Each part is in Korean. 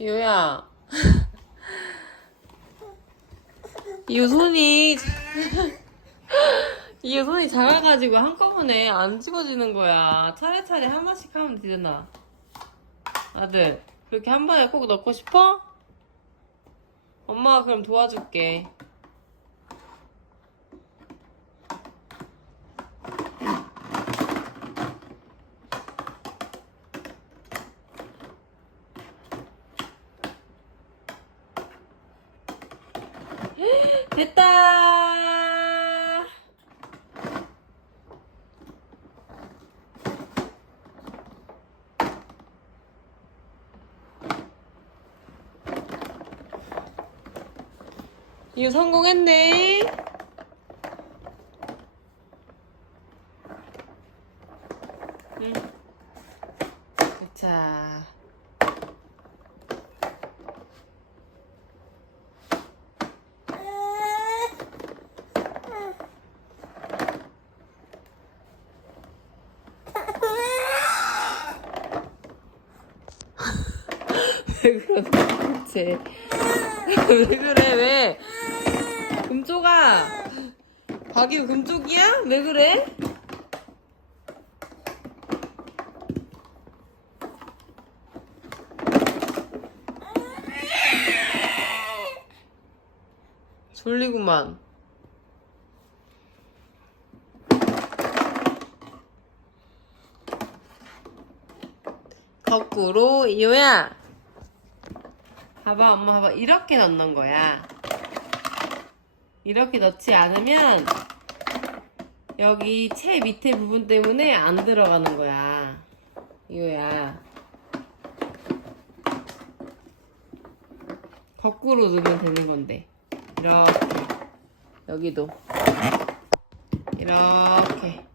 이호야. 이호 손이 이호 손이 작아가지고 한꺼번에 안 집어지는 거야. 차례차례 한 번씩 하면 되잖아. 아들 그렇게 한 번에 꼭 넣고 싶어? 엄마가 그럼 도와줄게. 됐다. 이거 성공했네. 응. 자. 왜 대체? 왜 그래, 왜? 금쪽아! 박이 금쪽이야? 왜 그래? 졸리구만. 거꾸로 이호야. 봐봐 엄마 봐봐 이렇게 넣는 거야. 이렇게 넣지 않으면 여기 채 밑에 부분 때문에 안 들어가는 거야. 이거야. 거꾸로 넣으면 되는 건데. 이렇게. 여기도. 이렇게.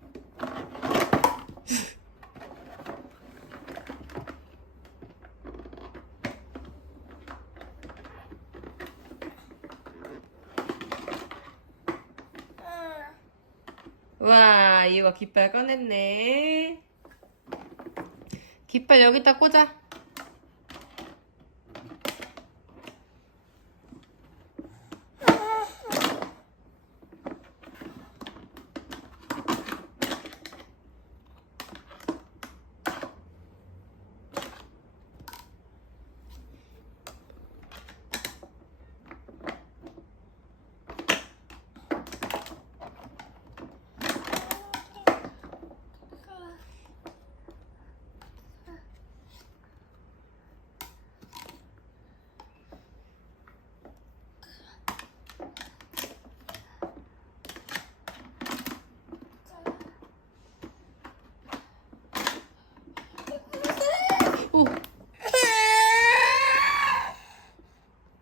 와, 이거 깃발 꺼냈네. 깃발 여기다 꽂아.